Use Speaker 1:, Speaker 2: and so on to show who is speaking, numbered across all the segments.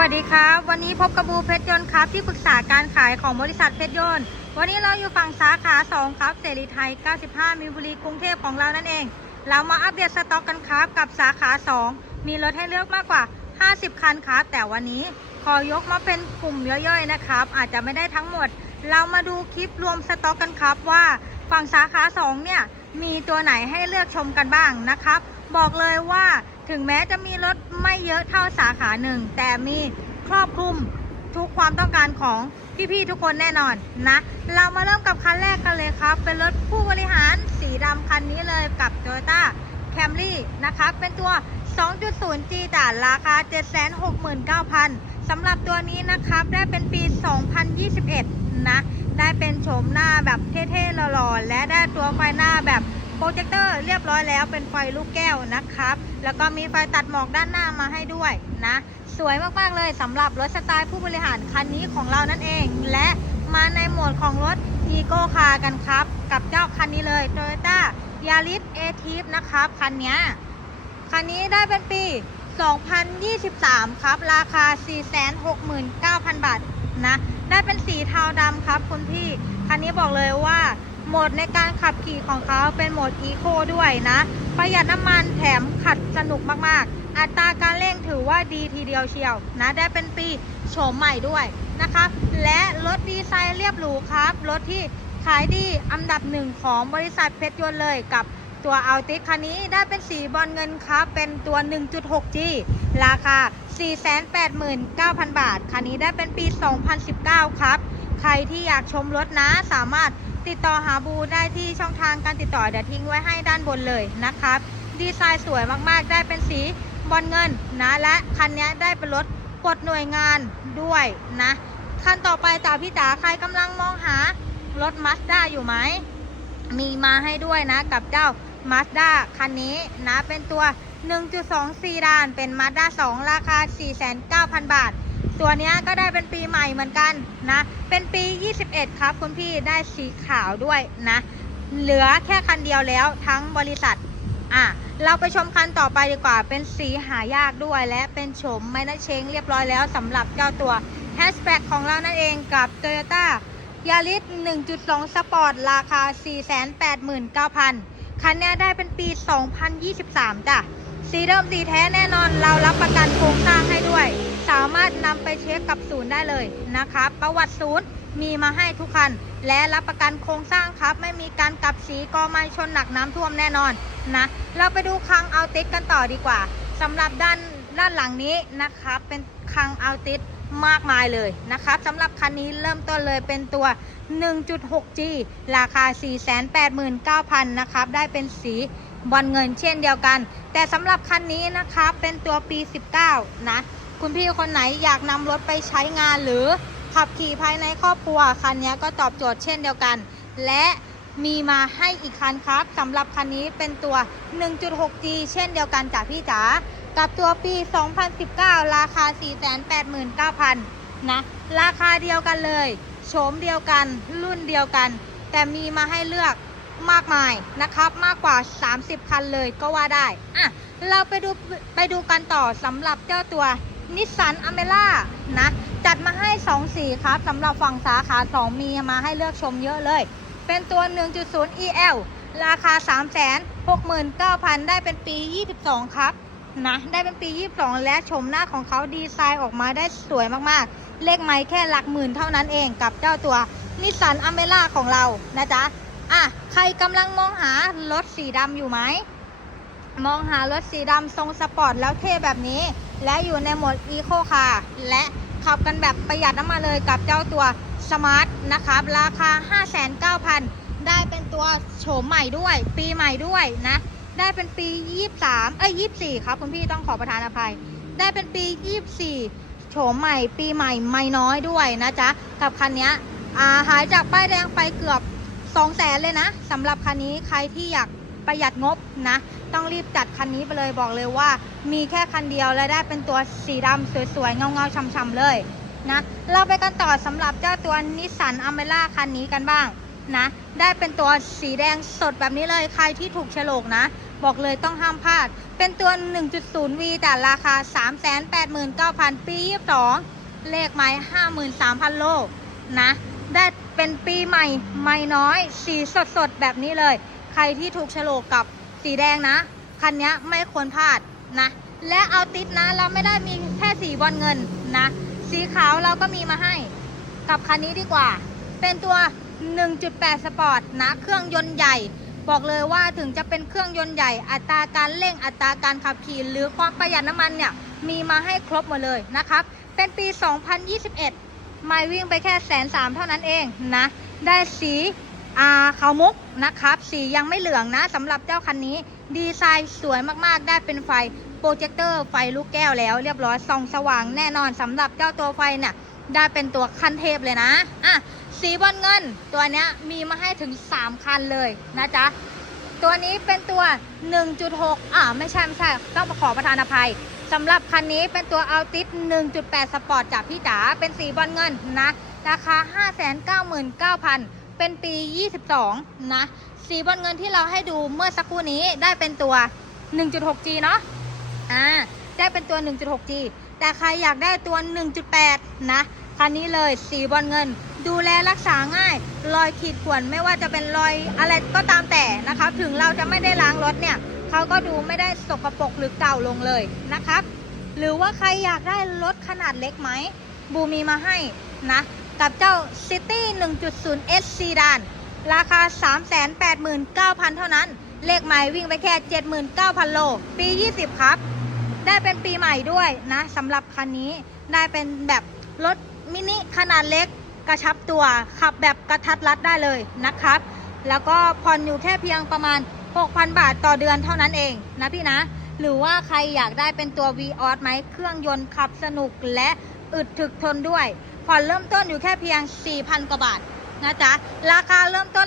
Speaker 1: วัสดีครับ วันนี้พบกับบูเพชรยนต์ครับที่ปรึกษาการขายของบริษัทเพชรยนต์ วันนี้เราอยู่ฝั่งสาขา 2 ครับ เสรีไทย 95 มีนบุรีกรุงเทพของเรานั่นเอง เรามาอัปเดตสต็อกกันครับกับสาขา 2 มีรถให้เลือกมากกว่า 50 คันครับ แต่วันนี้ขอยกมาเป็นกลุ่มย่อยๆนะครับ อาจจะไม่ได้ทั้งหมด เรามาดูคลิปรวมสต็อกกันครับว่าฝั่งสาขา 2 เนี่ยมีตัวไหนให้เลือกชมกันบ้างนะครับ บอกเลยว่าถึงแม้จะมีรถไม่เยอะเท่าสาขาหนึ่ง แต่มีครอบคลุมทุกความต้องการของพี่ๆทุกคนแน่นอนนะ เรามาเริ่มกับคันแรกกันเลยครับ เป็นรถผู้บริหารสีดำคันนี้เลยกับ Toyota Camry นะครับเป็นตัว 2.0G ด่าราคา 769,000สำหรับตัวนี้นะครับ ได้เป็นปี 2021 นะ ได้เป็นโฉมหน้าแบบเท่ๆหล่อๆและได้ตัวไฟหน้าแบบ โปรเจคเตอร์เรียบร้อยแล้วเป็นไฟลูกแก้วนะครับ แล้วก็มีไฟตัดหมอกด้านหน้ามาให้ด้วยนะ สวยมากๆเลยสำหรับรถสไตล์ผู้บริหารคันนี้ของเรานั่นเอง และมาในโหมดของรถ e c o Car กันครับ กับเจ้าคันนี้เลย Toyota Yaris a t i v นะครับคันนี้คันนี้ได้เป็นปี 2023 ครับ ราคา 469,000 บาทนะ ได้เป็นสีเทาดำครับคุณพี่ คันนี้บอกเลยว่า โหมดในการขับขี่ของเขาเป็นโหมดอีโคด้วยนะ ประหยัดน้ำมันแถมขัดสนุกมากๆ อัตราการเร่งถือว่าดีทีเดียวเชียวนะได้เป็นปีโฉมใหม่ด้วยนะครับและรถดีไซน์เรียบหรูครับ รถที่ขายดีอันดับหนึ่งของบริษัทเพชรยนต์เลยกับตัวอัลติสคันนี้ได้เป็นสีบอลเงินครับ เป็นตัว 1.6G ราคา 489,000 บาท คันนี้ได้เป็นปี 2019 ครับ ใครที่อยากชมรถนะ สามารถติดต่อหาบูได้ที่ช่องทางการติดต่อเดี๋ยวทิ้งไว้ให้ด้านบนเลยนะครับ ดีไซน์สวยมากๆ ได้เป็นสีบอลเงินนะ และคันนี้ได้เป็นรถปลดหน่วยงานด้วยนะ คันต่อไปจ้าพี่จ๋าใครกำลังมองหารถมาสด้าอยู่ไหม มีมาให้ด้วยนะกับเจ้า Mazda คันนี้นะเป็นตัว 1.2ซีดาน เป็น Mazda 2ราคา 49,000 บาท ตัวนี้ก็ได้เป็นปีใหม่เหมือนกันนะ เป็นปี 21 ครับคุณพี่ได้สีขาวด้วยนะ เหลือแค่คันเดียวแล้วทั้งบริษัท อะ เราไปชมคันต่อไปดีกว่า เป็นสีหายากด้วยและเป็นโฉมไมนัเชงเรียบร้อยแล้วสำหรับเจ้าตัวแฮชแบ็กของเรานั่นเองกับ Toyota ยาริส1.2 สปอร์ต ราคา 489,000 คันเนี้ได้เป็นปี 2023 จ้ะ สีเดิมสีแท้แน่นอนเรารับประกันโครงสร้างให้ด้วย สามารถนำไปเช็คกับศูนย์ได้เลยนะครับประวัติศูนย์มีมาให้ทุกคัน และรับประกันโครงสร้างครับ ไม่มีการกลับสีกอไม้ชนหนักน้ำท่วมแน่นอนนะ เราไปดูคังเอาติสกันต่อดีกว่าสำหรับด้านด้านหลังนี้นะครับเป็นคังเอาติสมากมายเลยนะครับสำหรับคันนี้เริ่มต้นเลยเป็นตัว 1.6G ราคา 489,000นะครับได้เป็นสี บอลเงินเช่นเดียวกัน แต่สำหรับคันนี้นะครับเป็นตัวปี 19 นะ คุณพี่คนไหนอยากนำรถไปใช้งานหรือขับขี่ภายในครอบครัว คันนี้ก็ตอบโจทย์เช่นเดียวกัน และมีมาให้อีกคันครับสำหรับคันนี้เป็นตัว 1.6G เช่นเดียวกันจากพี่จ๋ากับตัวปี 2019 ราคา 489,000 นะ ราคาเดียวกันเลย โฉมเดียวกัน รุ่นเดียวกัน แต่มีมาให้เลือก มากมายนะครับ มากกว่า 30 คันเลยก็ว่าได้อะเราไปดูไปดูกันต่อสำหรับเจ้าตัวนิสสันอเมล่านะ จัดมาให้ 2 สีครับสำหรับฝั่งสาขา 2 มีมาให้เลือกชมเยอะเลย เป็นตัว 1.0 EL ราคา 369,000 ได้เป็นปี 22 ครับนะได้เป็นปี 22 และชมหน้าของเขาดีไซน์ออกมาได้สวยมากๆ เลขไม้แค่หลักหมื่นเท่านั้นเองกับเจ้าตัวนิสสันอเมล่าของเรานะจ๊ะ อะใครกำลังมองหารถสีดำอยู่ไหมมองหารถสีดำทรงสปอร์ตแล้วเท่แบบนี้ และอยู่ในโหมดอีโคคาร์และขับกันแบบประหยัดน้ำมันเลยกับเจ้าตัวสมาร์ทนะครับ ราคา 59,000 ได้เป็นตัวโฉมใหม่ด้วย ปีใหม่ด้วยนะ ได้เป็นปี 23 เอ้ย 24 ครับคุณพี่ต้องขอประทานอภัย ได้เป็นปี 24 โฉมใหม่ ปีใหม่ไม่น้อยด้วยนะจ๊ะ กับคันนี้อ่าหายจากป้ายแดงไปเกือบ 2แสนเลยนะสำหรับคันนี้ใครที่อยากประหยัดงบนะ ต้องรีบจัดคันนี้ไปเลยบอกเลยว่า มีแค่คันเดียวและได้เป็นตัวสีดำสวยๆ เงาๆช่ำๆเลยนะ เราไปกันต่อสำหรับเจ้าตัวนิสสันอเมล่าคันนี้กันบ้างนะ ได้เป็นตัวสีแดงสดแบบนี้เลย ใครที่ถูกฉลกนะ บอกเลยต้องห้ามพลาด เป็นตัว 1.0V แต่ราคา 389,000 ปี 22 เลขไม้53,000 โลนะ ได้เป็นปีใหม่ไม่น้อย สีสดสดแบบนี้เลย ใครที่ถูกโฉลกกับสีแดงนะ คันนี้ไม่ควรพลาดนะ และเอาติดนะเราไม่ได้มีแค่สีบอลเงินนะ สีขาวเราก็มีมาให้ กับคันนี้ดีกว่า เป็นตัว 1.8 สปอร์ตนะ เครื่องยนต์ใหญ่ บอกเลยว่าถึงจะเป็นเครื่องยนต์ใหญ่ อัตราการเร่งอัตราการขับขี่ หรือความประหยัดน้ำมันเนี่ยมีมาให้ครบหมดเลยนะครับ เป็นปี 2021 ไม่วิ่งไปแค่แสนสามเท่านั้นเองนะ ได้สีอาขาวมุกนะครับ สียังไม่เหลืองนะสำหรับเจ้าคันนี้ ดีไซน์สวยมากๆ ได้เป็นไฟโปรเจคเตอร์ไฟลูกแก้วแล้วเรียบร้อยส่องสว่างแน่นอนสำหรับเจ้าตัวไฟเนี่ยได้เป็นตัวคันเทพเลยนะ อะ สีบอลเงิน ตัวเนี้ยมีมาให้ถึง 3 คันเลยนะจ๊ะ ตัวนี้เป็นตัว 1.6 อ่าไม่ใช่ ไม่ใช่ ต้องขอประทานอภัย สำหรับคันนี้เป็นตัว Altis 1.8 สปอร์ตจากพี่จ๋าเป็นสีบอลเงินนะ ราคา 599,000 เป็นปี 22 นะ สีบอลเงินที่เราให้ดูเมื่อสักครู่นี้ได้เป็นตัว 1.6G เนาะอ่าได้เป็นตัว 1.6G แต่ใครอยากได้ตัว 1.8 นะ คันนี้เลยสีบอลเงิน ดูแลรักษาง่าย รอยขีดข่วนไม่ว่าจะเป็นรอยอะไรก็ตามแต่นะครับถึงเราจะไม่ได้ล้างรถเนี่ย เขาก็ดูไม่ได้สกปรกหรือเก่าลงเลยนะครับ หรือว่าใครอยากได้รถขนาดเล็กไหมบูมีมาให้นะ กับเจ้า City 1.0 S Sedan ราคา 389,000 เท่านั้น เลขใหม่วิ่งไปแค่ 79,000 โล ปี 20 ครับ ได้เป็นปีใหม่ด้วยนะสำหรับคันนี้ได้เป็นแบบรถมินิขนาดเล็กกระชับตัว ขับแบบกระทัดรัดได้เลยนะครับ แล้วก็ผ่อนอยู่แค่เพียงประมาณ 6,000 บาทต่อเดือนเท่านั้นเองนะพี่นะ หรือว่าใครอยากได้เป็นตัว v ีออสไหมเครื่องยนต์ขับสนุกและอึดถึกทนด้วยผ่อนเริ่มต้นอยู่แค่เพียง 4,000 กว่าบาทนะจ๊ะ ราคาเริ่มต้น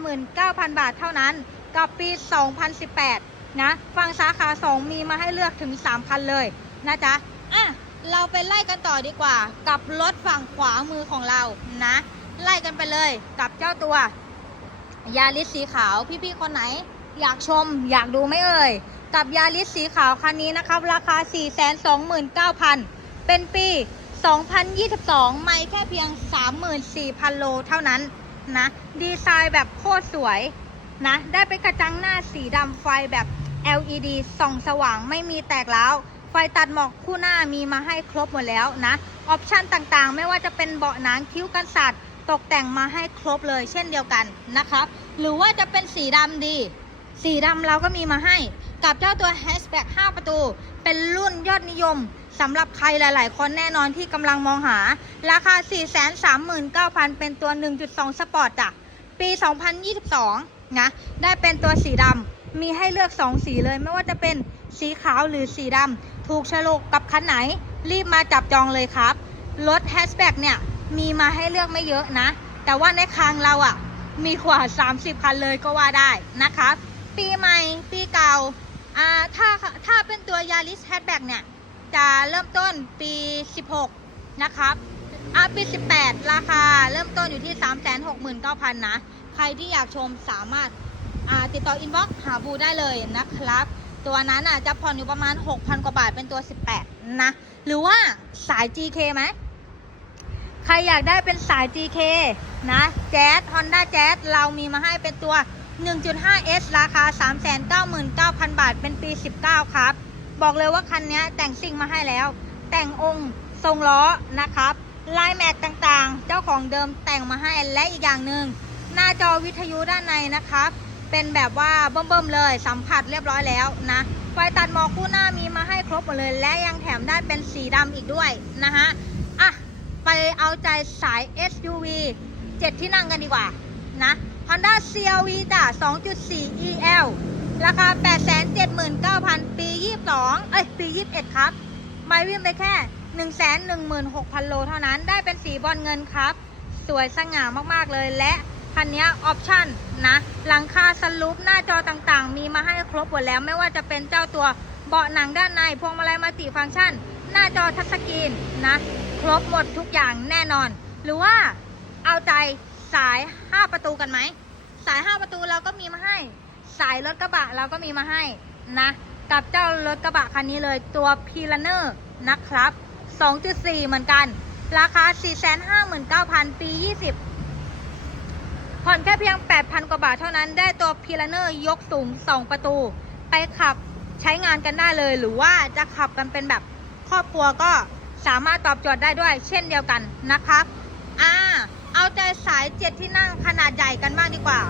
Speaker 1: 289,000 บาทเท่านั้น กับปี 2018 นะฝั่งสาขา 2 มีมาให้เลือกถึง3คันเลยนะจ๊ะ อะ เราไปไล่กันต่อดีกว่า กับรถฝั่งขวามือของเรานะ ไล่กันไปเลยกับเจ้าตัว ยาลิสสีขาวพี่ๆคนไหน อยากชมอยากดูไหมเอ่ย กับยาลิสสีขาวคันนี้นะครับ ราคา 429,000 เป็นปี 2022 ไม่แค่เพียง 34,000 โลเท่านั้นนะ ดีไซน์แบบโคตรสวยนะ ได้เป็นกระจังหน้าสีดำไฟแบบ LED ส่องสว่างไม่มีแตกแล้วไฟตัดหมอกคู่หน้ามีมาให้ครบหมดแล้วนะ ออปชันต่างๆ ไม่ว่าจะเป็นเบาะหนังคิ้วกันสัตว์ ตกแต่งมาให้ครบเลยเช่นเดียวกันนะครับหรือว่าจะเป็นสีดำดี สีดำเราก็มีมาให้ กับเจ้าตัว Hatchback 5 ประตู เป็นรุ่นยอดนิยมสำหรับใครหลาย ๆ คนแน่นอนที่กำลังมองหา ราคา 439,000 เป็นตัว 1.2 สปอร์ตจ้ะ ปี 2022 นะ ได้เป็นตัวสีดำ มีให้เลือก 2 สีเลย ไม่ว่าจะเป็นสีขาวหรือสีดำ ถูกโฉลกกับคันไหน รีบมาจับจองเลยครับ รถแฮชแบ็กเนี่ย มีมาให้เลือกไม่เยอะนะ แต่ว่าในคลังเราอะ่ะ มีกว่า 30 คันเลยก็ว่าได้นะครับปีใหม่ปีเก่าอ่าถ้าถ้าเป็นตัวยาริสแฮชแบ็กเนี่ย จะเริ่มต้นปี 16 นะครับอ่าปี 18 ราคาเริ่มต้นอยู่ที่ 369,000 นะ ใครที่อยากชมสามารถอ่าติดต่ออินบ็อกซ์หาบูได้เลยนะครับ ตัวนั้นอะจะผ่อนอยู่ประมาณ 6,000 กว่าบาทเป็นตัว 18 นะ หรือว่าสาย GK ไหม ใครอยากได้เป็นสาย GK นะแจ๊ส Honda Jazz เรามีมาให้เป็นตัว 1.5S ราคา 399,000 บาท เป็นปี 19 ครับ บอกเลยว่าคันนี้แต่งซิ่งมาให้แล้ว แต่งองค์ทรงล้อนะครับ ลายแม็กต่างๆ เจ้าของเดิมแต่งมาให้และอีกอย่างหนึ่งหน้าจอวิทยุด้านในนะครับ เป็นแบบว่าเบิ่มๆเลย สัมผัสเรียบร้อยแล้วนะไฟตัดหมอกคู่หน้ามีมาให้ครบหมดเลย และยังแถมได้เป็นสีดำอีกด้วยนะฮะอะ ไปเอาใจสาย SUV 7 ที่นั่งกันดีกว่า นะ Honda CRV จ้ะ2.4 EL ราคา 879,000 ปี 22 เอ้ย ปี 21 ครับ ไม่วิ่งไปแค่ 116,000 โลเท่านั้น ได้เป็นสีบอลเงินครับ สวยสง่ามาก ๆ เลย และคันนี้ออปชั่นนะ หลังคาสลูปหน้าจอต่างๆ มีมาให้ครบหมดแล้ว ไม่ว่าจะเป็นเจ้าตัวเบาะหนังด้านใน พวงมาลัยมัลติฟังก์ชัน หน้าจอทัชสกรีนนะ ครบหมดทุกอย่างแน่นอน หรือว่าเอาใจสาย 5 ประตูกันไหม สาย 5 ประตูเราก็มีมาให้ สายรถกระบะเราก็มีมาให้นะ กับเจ้ารถกระบะคันนี้เลยตัวพีลเนอร์นะครับ 2.4 เหมือนกัน ราคา 459,000 ปี 20 ผ่อนแค่เพียง 8,000 กว่าบาทเท่านั้น ได้ตัวพีลเนอร์ยกสูง 2 ประตู ไปขับใช้งานกันได้เลย หรือว่าจะขับกันเป็นแบบครอบครัวก็ สามารถตอบโจทย์ได้ด้วย เช่นเดียวกันนะครับอ่าเอาใจสายเจ็ดที่นั่งขนาดใหญ่กันบ้างดีกว่า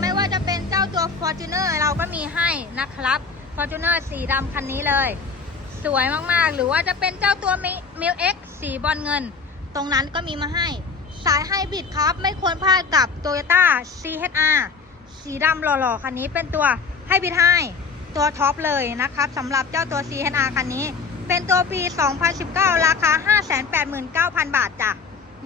Speaker 1: ไม่ว่าจะเป็นเจ้าตัว Fortuner เราก็มีให้นะครับ Fortuner สีดำคันนี้เลย สวยมากๆ หรือว่าจะเป็นเจ้าตัว m i l X สีบอลเงิน ตรงนั้นก็มีมาให้ สายไฮบริดครับไม่ควรพลาดกับ Toyota CHR สีดำหล่อๆ คันนี้เป็นตัวไฮบริดไฮตัวท็อปเลยนะครับสำหรับเจ้าตัว CHR คันนี้ เป็นตัวปี 2019 ราคา 589,000 บาทจ้ะ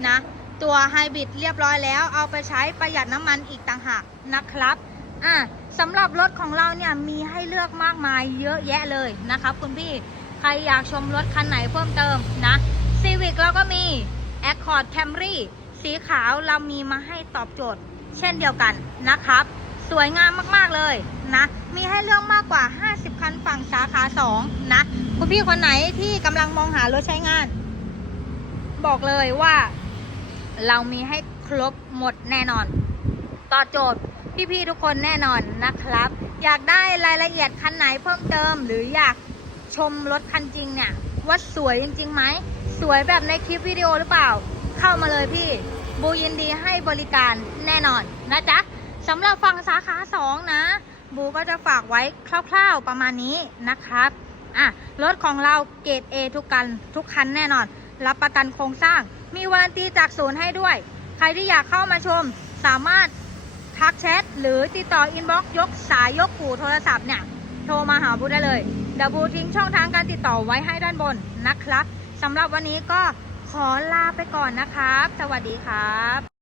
Speaker 1: นะ ตัวไฮบริดเรียบร้อยแล้ว เอาไปใช้ประหยัดน้ำมันอีกต่างหากนะครับอะสำหรับรถของเราเนี่ยมีให้เลือกมากมายเยอะแยะเลยนะครับคุณพี่ ใครอยากชมรถคันไหนเพิ่มเติมนะซีวิกเราก็มี Accord Camry สีขาวเรามีมาให้ตอบโจทย์ เช่นเดียวกันนะครับ สวยงามมากๆเลยนะ มีให้เลือกมากกว่า 50 คันฝั่งสาขา 2 นะ คุณพี่คนไหนที่กำลังมองหารถใช้งาน บอกเลยว่า เรามีให้ครบหมดแน่นอนต่อบโจทย์พี่ๆทุกคนแน่นอนนะครับ อยากได้รายละเอียดคันไหนเพิ่มเติม หรืออยากชมรถคันจริงเนี่ยว่าสวยจริงๆไหมสวยแบบในคลิปวิดีโอหรือเปล่า เข้ามาเลยพี่ บูยินดีให้บริการแน่นอนนะจ๊ะ สำหรับฝั่งสาขา 2 นะ บูก็จะฝากไว้คร่าวๆประมาณนี้นะครับอะรถของเราเกรด A ทุกกันทุกคันแน่นอน รับประกันโครงสร้าง มีวารันตีจากศูนย์ให้ด้วย ใครที่อยากเข้ามาชมสามารถทักแชทหรือติดต่ออินบ็อกซ์ยกสายยกหูโทรศัพท์เนี่ย โทรมาหาบูได้เลยเดี๋ยวบูทิ้งช่องทางการติดต่อไว้ให้ด้านบนนะครับสำหรับวันนี้ก็ขอลาไปก่อนนะครับ สวัสดีครับ